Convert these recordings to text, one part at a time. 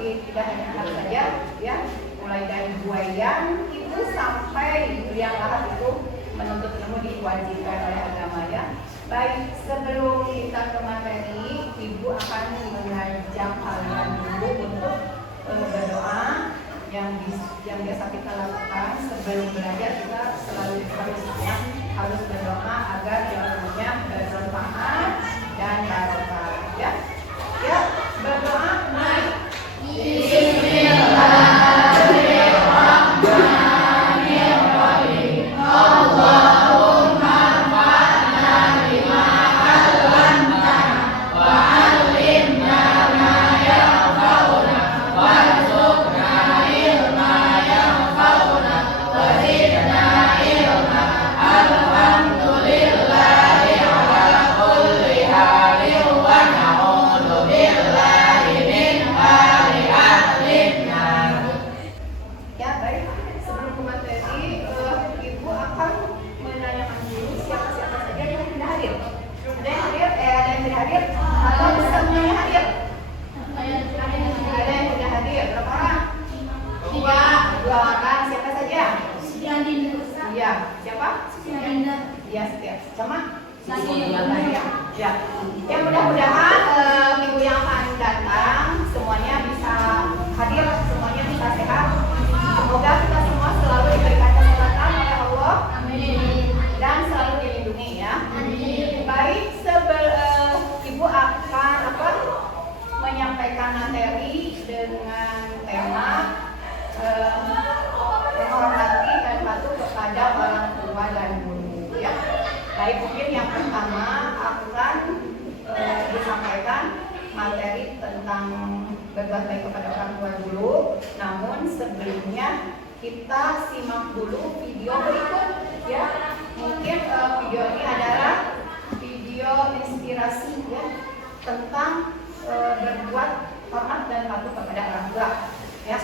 Tapi tidak hanya anak saja, ya, mulai dari buayan ibu sampai yang lahat itu menuntut ilmu diwajibkan oleh agama, ya. Baik, sebelum kita ke materi, ibu akan mengajak kalian dulu untuk berdoa yang biasa kita lakukan sebelum belajar. Kita selalu harus berdoa agar ilmunya bermanfaat dan barokah, ya. Ya, berdoa. Naik. Bismillahirrahmanirrahim. Allahumma anfa'na bima 'allamtana wa 'allimna ma yanfa'una warzuqna ilma yanfa'una wa zidna ilma. Alhamdulillahi ala kulli halin wa na'udzu billahi min hali ahlin nar. Ya, baik. Sebelum ke materi, ibu akan menanyakan dulu siapa-siapa saja yang tidak hadir. Ada yang hadir? Ada yang tidak hadir? Atau semuanya hadir? Ada yang tidak hadir. Berapa orang? Dua orang. Siapa saja? Iya. Siapa? Iya, setiap. Sama? Ya. Ya, mudah-mudahan minggu yang akan datang semuanya bisa hadir, semuanya bisa sehat. Semoga kita semua selalu diberikan kesehatan oleh Allah. Amin. Dan selalu dilindungi, ya. Amin. Baik, ibu akan menyampaikan materi dengan tema menghormati dan patuh kepada orang tua dan guru, ya. Baik, mungkin yang pertama akan disampaikan materi tentang berbuat baik kepada orang tua dulu. Namun sebelumnya kita simak dulu video berikut, ya. Mungkin video ini adalah video inspirasi, ya, tentang berbuat hormat dan patuh kepada orang tua, ya.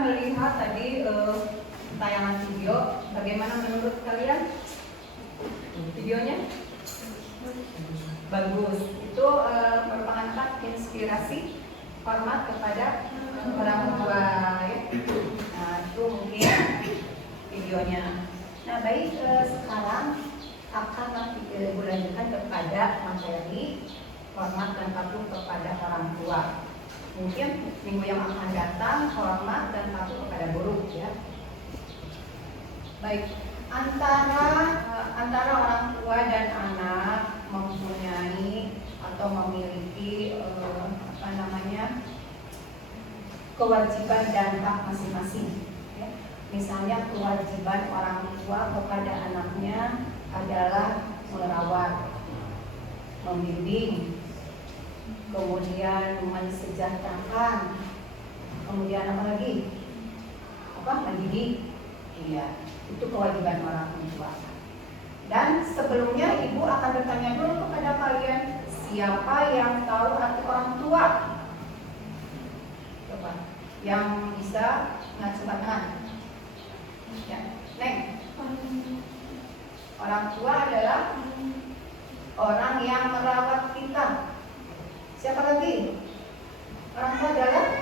Melihat tadi tayangan video, bagaimana menurut kalian videonya? Bagus. Itu merupakan inspirasi hormat kepada orang tua, ya. Nah, itu mungkin videonya. Nah, baik, sekarang akan ibu lanjutkan kepada materi hormat dan patuh kepada orang tua. Mungkin minggu yang akan datang hormat dan patuh kepada guru, ya. Baik, antara orang tua dan anak mempunyai atau memiliki kewajiban dan hak masing-masing, ya. Misalnya kewajiban orang tua kepada anaknya adalah merawat, membimbing, kemudian mensejahterakan, kemudian apa lagi? Mendidik. Iya, itu kewajiban orang tua. Dan sebelumnya ibu akan bertanya dulu kepada kalian, siapa yang tahu arti orang tua? Coba, yang bisa ngacungkan tangan. Ya, Neng. Orang tua adalah orang yang merawat kita. Siapa lagi? Orang tua adalah,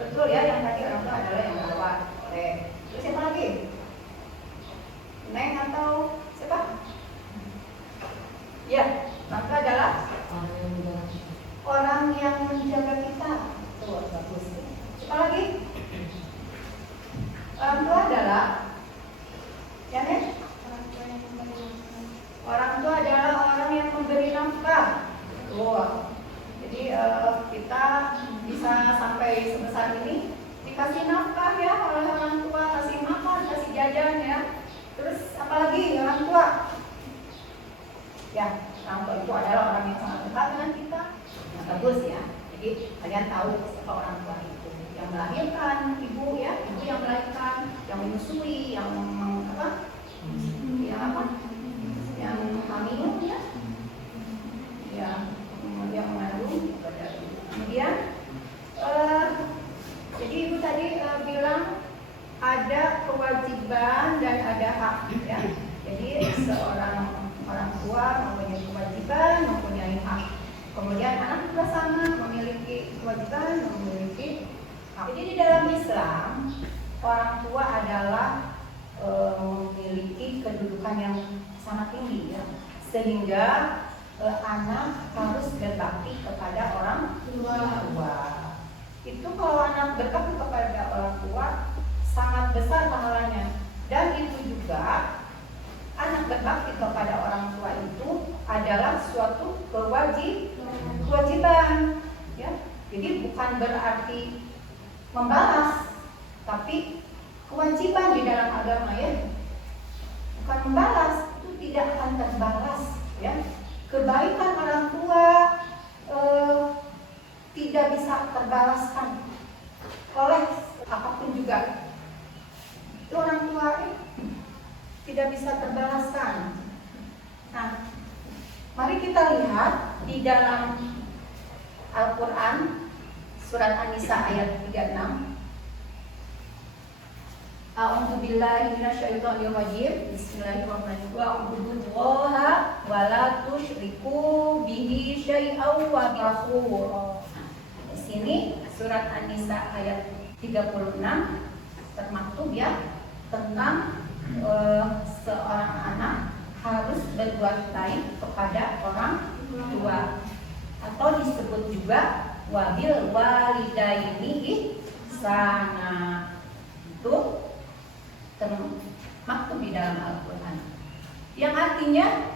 betul ya, yang tadi orang tua adalah yang merawat. Oke. Terus siapa lagi? Neng atau siapa? Ya, orang tua adalah orang yang menjaga kita. Tuh, bagus. Siapa lagi? Orang tua adalah, ya Neng? Orang tua adalah orang yang memberi nafkah. kasih nafkah ya oleh orang tua, kasih makan, kasih jajan ya. Terus apalagi orang tua? Ya, orang tua itu adalah orang yang sangat dekat dengan kita. Nah, bagus ya. Jadi kalian tahu siapa orang tua itu. Yang melahirkan, ibu ya, ibu yang melahirkan, yang menyusui, yang apa? Yang apa? Yang hamil ya. Ya, yang mengandung. Kemudian jadi ibu tadi bilang ada kewajiban dan ada hak ya. Jadi seorang orang tua mempunyai kewajiban, mempunyai hak. Kemudian anak juga sama, memiliki kewajiban, memiliki hak. Jadi di dalam Islam orang tua adalah memiliki kedudukan yang sangat tinggi ya. Sehingga anak harus berbakti kepada orang tua. Itu kalau anak berbakti kepada orang tua sangat besar pahalanya. Dan itu juga anak berbakti kepada orang tua itu adalah suatu kewajiban ya. Jadi bukan berarti membalas, tapi kewajiban di dalam agama ya. Bukan membalas, itu tidak akan terbalas ya. Kebaikan orang tua tidak bisa terbalaskan oleh apapun juga. Itu orang tua tidak bisa terbalaskan. Nah, mari kita lihat di dalam Al-Quran surat An-Nisa ayat 36. A'udzu billahi minasyaitonir rajim. Bismillahirrahmanirrahim. Wa'budullaha wa la tusyriku bihi syai'an wa bil-ghafur. Di sini surat An-Nisa ayat 36 termaktub ya tentang seorang anak harus berbuat baik kepada orang tua, atau disebut juga wabil walidaini ihsana. Itu termaktub di dalam Al-Quran, yang artinya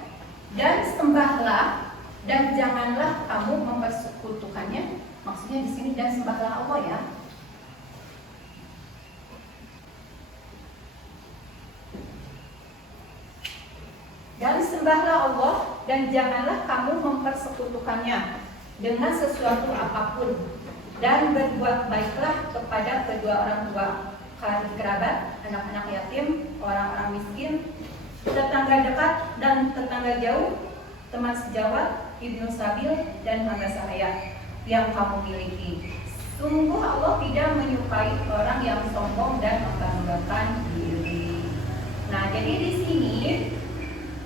dan sembahlah dan janganlah kamu mempersekutukannya. Maksudnya di sini dan sembahlah Allah ya. Dan sembahlah Allah dan janganlah kamu mempersekutukannya dengan sesuatu apapun, dan berbuat baiklah kepada kedua orang tua, kerabat, anak-anak yatim, orang-orang miskin, tetangga dekat dan tetangga jauh, teman sejawat, ibnu sabil, dan hamba sahaya yang kamu miliki. Sungguh Allah tidak menyukai orang yang sombong dan membanggakan diri. Nah, jadi di sini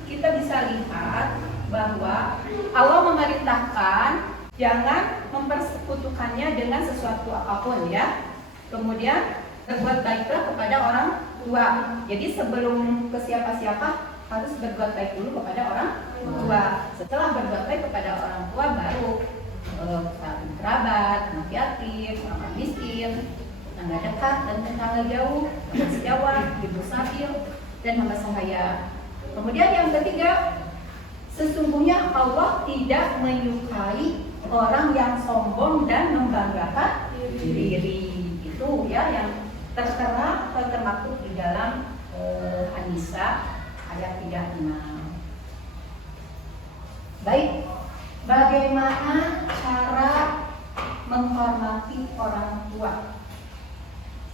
kita bisa lihat bahwa Allah memerintahkan jangan mempersekutukannya dengan sesuatu apapun ya. Kemudian berbuat baiklah kepada orang tua. Jadi sebelum ke siapa-siapa harus berbuat baik dulu kepada orang tua. Setelah berbuat baik kepada orang tua baru kerabat, anak yatim, orang miskin, tetangga dekat dan tetangga jauh, teman sejawat, ibu sabil, dan hamba sahaya. Kemudian yang ketiga, sesungguhnya Allah tidak menyukai orang yang sombong dan membanggakan diri. Itu ya yang tertera termaktub di dalam An-Nisa ayat 36. Baik, bagaimana cara menghormati orang tua?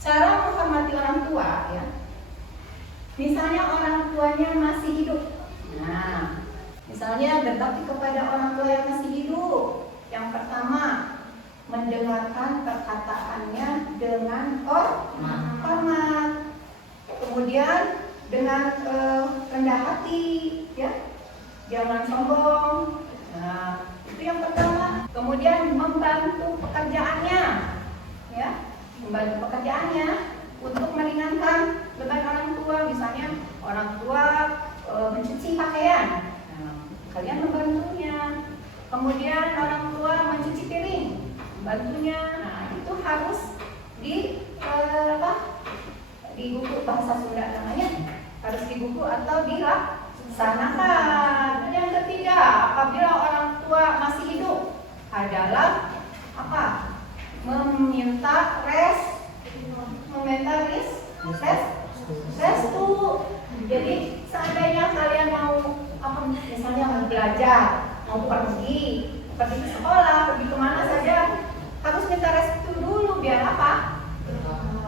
Cara menghormati orang tua ya. Misalnya orang tuanya masih hidup. Nah, misalnya berbakti kepada orang tua yang masih hidup. Yang pertama, mendengarkan perkataannya dengan hormat. Kemudian dengan rendah hati, ya, jangan sombong. Nah, itu yang pertama. Kemudian membantu pekerjaannya, ya, membantu pekerjaannya untuk meringankan beban orang tua. Misalnya orang tua mencuci pakaian, nah, kalian membantunya. Kemudian orang tua mencuci piring, membantunya. Nah, itu harus di buku bahasa Sunda namanya, harus di buku atau dilaksanakan. Yang ketiga, apabila orang tua masih hidup adalah apa? Meminta Fundamentalis restu. Jadi seandainya kalian mau misalnya mau belajar, mau pergi ke sekolah, pergi kemana saja, harus minta restu dulu. Biar apa?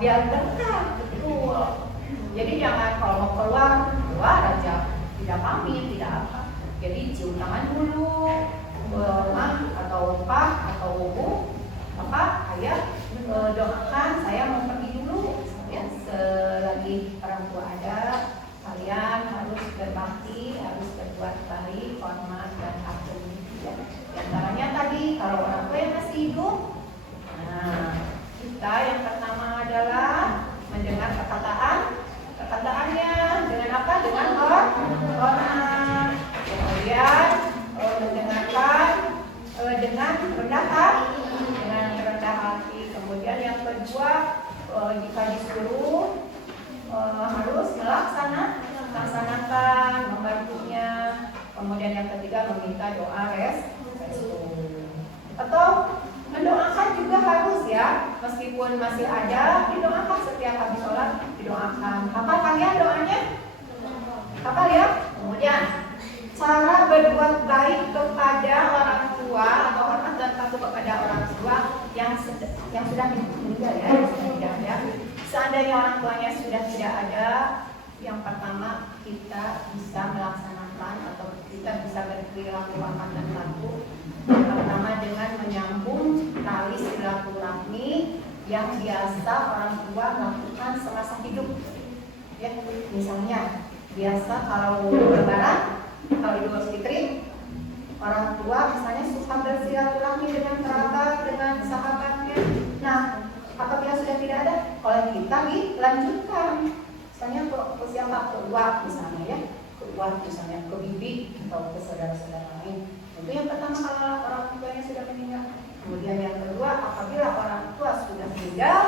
Biar berkah. Betul. Jadi jangan kalau mau keluar aja, tidak pamit, tidak apa. Jadi cium tangan dulu, atau pak atau ibu, ayah, doakan saya mau pergi dulu. Ya, selagi orang tua ada, kalian harus berbakti, harus berbuat baik, hormat dan patuh. Ya. Di antaranya tadi kalau orang tua yang masih hidup, kita yang pertama adalah mendengar perkataannya dengan apa? Dengan hormat. Kemudian mendengarkan dengan rendah hati. Kemudian yang kedua, jika disuruh harus melaksanakan, membantunya. Kemudian yang ketiga meminta doa restu. Atau mendoakan juga harus ya, meskipun masih ada, didoakan setiap habis sholat, didoakan. Hafal kan ya doanya? Hafal ya? Kemudian cara berbuat baik kepada orang tua atau hormat dan patuh kepada orang tua yang sudah meninggal ya, yang sudah tidak ada. Seandainya orang tuanya sudah tidak ada, yang pertama kita bisa melaksanakan atau kita bisa berperilaku hormat dan patuh. Yang pertama dengan menyambung tali silaturahmi yang biasa orang tua lakukan semasa hidup. Ya, misalnya biasa kalau Lebaran, kalau Idul Fitri, orang tua misalnya suka bersilaturahmi dengan kerabat, dengan sahabatnya. Nah, apabila sudah tidak ada, oleh kita dilanjutkan. Misalnya ke siapa? Ke uak misalnya ya, ke uak misalnya, ke bibi atau ke saudara-saudara lain. Itu yang pertama kalau orang tuanya sudah meninggal. Kemudian yang kedua, apabila orang tua sudah meninggal,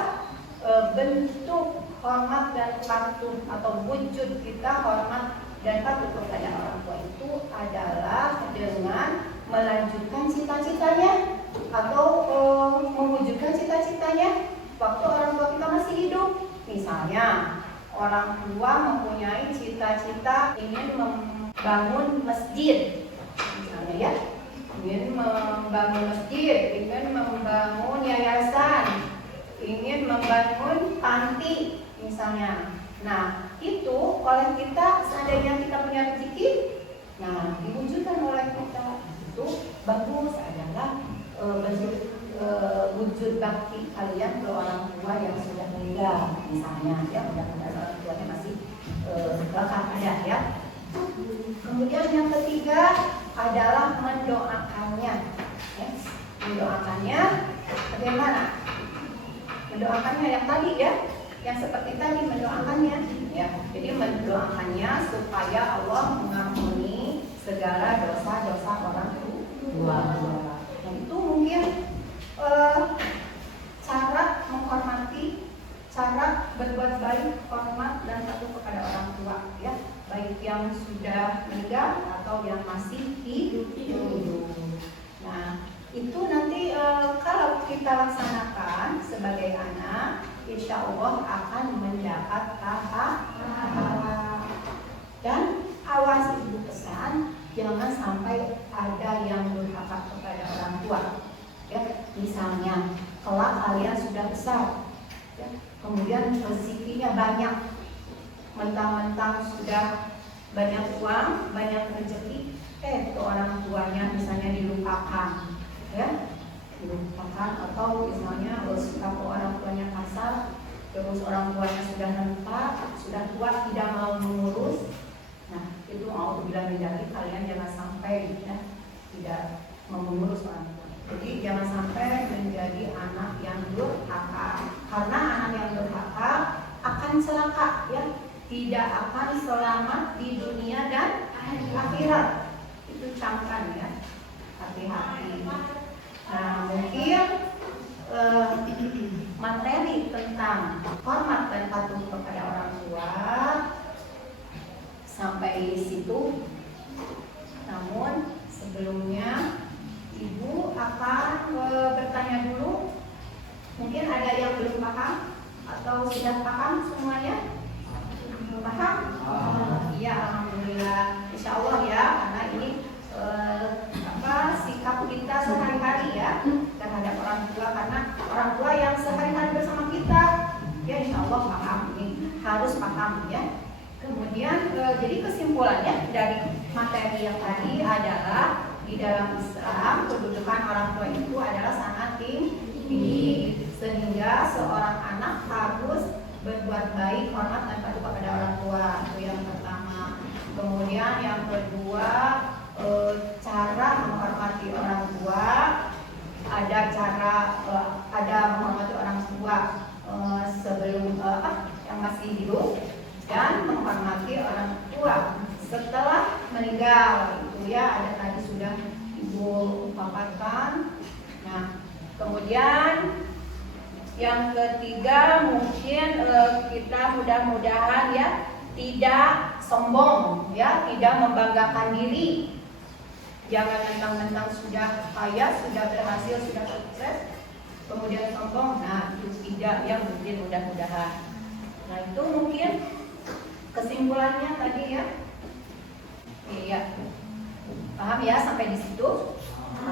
bentuk hormat dan patuh atau wujud kita hormat dan patuh kepada orang tua itu adalah dengan melanjutkan cita-citanya atau mewujudkan cita-citanya waktu orang tua kita masih hidup. Misalnya orang tua mempunyai cita-cita ingin membangun masjid, misalnya ya, ingin membangun masjid, ingin membangun yayasan, ingin membangun panti misalnya. Nah, itu oleh kita, seandainya kita punya rezeki, nah diwujudkan oleh kita, itu bagus adalah wujud bakti kalian ke orang tua yang sudah meninggal misalnya ya, mudah-mudahan orang tuanya masih bakal ada ya. Kemudian yang ketiga adalah mendoakannya ya. Mendoakannya bagaimana? Mendoakannya yang tadi ya, yang seperti tadi mendoakannya ya. Jadi mendoakannya supaya Allah mengampuni segala dosa-dosa orang tua. Nah, itu mungkin cara menghormati, cara berbuat baik, hormat dan patuh kepada orang tua ya, baik yang sudah meninggal atau yang masih hidup. Nah, itu nanti kalau kita laksanakan sebagai anak, insya Allah akan mendapat pahala. Dan awas ibu pesan, jangan sampai ada yang durhaka kepada orang tua. Ya, misalnya kelak kalian sudah besar, ya, kemudian rezekinya banyak, mentang-mentang sudah banyak uang, banyak rezeki, ke orang tuanya misalnya dilupakan, ya, dilupakan atau misalnya suka ke orang tuanya kasar, terus orang tuanya sudah renta, sudah tua tidak mau mengurus. Nah, itu mau bilang dari kalian jangan sampai ya, tidak mau mengurus orang tua. Jadi jangan sampai menjadi anak yang durhaka, karena anak yang durhaka akan celaka ya, tidak akan selamat di dunia dan akhirat. Itu camkan ya, hati-hati. Nah, mungkin materi tentang hormat dan patuh kepada orang tua sampai situ. Namun sebelumnya Ibu akan bertanya dulu. Mungkin ada yang belum paham atau Atau sudah paham semuanya? Paham? Iya, alhamdulillah. Insya Allah ya, karena ini sikap kita sehari-hari ya terhadap orang tua, karena orang tua yang sehari-hari bersama kita. Ya insya Allah paham, ini harus paham ya. Kemudian jadi kesimpulannya dari materi yang tadi adalah di dalam Islam kedudukan orang tua itu adalah sangat tinggi, sehingga seorang anak harus berbuat baik, hormat dan patuh kepada orang tua. Itu yang pertama. Kemudian yang kedua, cara menghormati orang tua, ada menghormati orang tua sebelum yang masih hidup, dan menghormati orang tua setelah meninggal. Itu ya, ada tadi sudah Ibu paparkan. Nah, kemudian yang ketiga mungkin kita mudah-mudahan ya tidak sombong ya, tidak membanggakan diri. Jangan mentang-mentang sudah kaya, sudah berhasil, sudah sukses, kemudian sombong. Nah, itu tidak ya, mungkin mudah-mudahan. Nah, itu mungkin kesimpulannya tadi ya. Iya. Paham ya sampai di situ?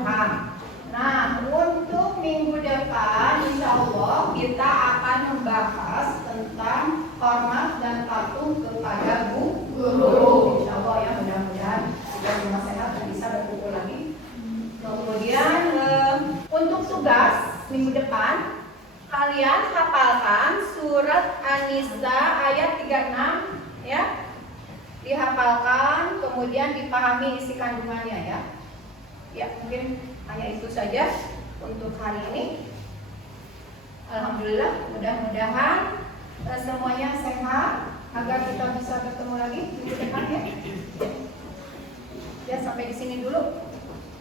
Paham. Nah, untuk minggu depan insya Allah kita akan membahas tentang hormat dan patuh kepada guru. Insya Allah ya, mudah-mudahan sudah rumah sehat dan bisa berkumpul lagi. Kemudian untuk tugas minggu depan, kalian hafalkan surat An-Nisa ayat 36 ya. Dihafalkan, kemudian dipahami isi kandungannya ya. Ya, mungkin hanya itu saja untuk hari ini. Alhamdulillah, mudah-mudahan semuanya sehat agar kita bisa ketemu lagi minggu depan ya. Ya, sampai di sini dulu.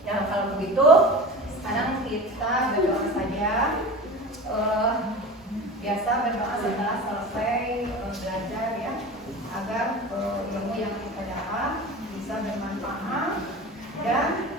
Ya, kalau begitu sekarang kita berdoa saja. Biasa berdoa setelah selesai belajar ya, agar ilmu yang kita dapat bisa bermanfaat dan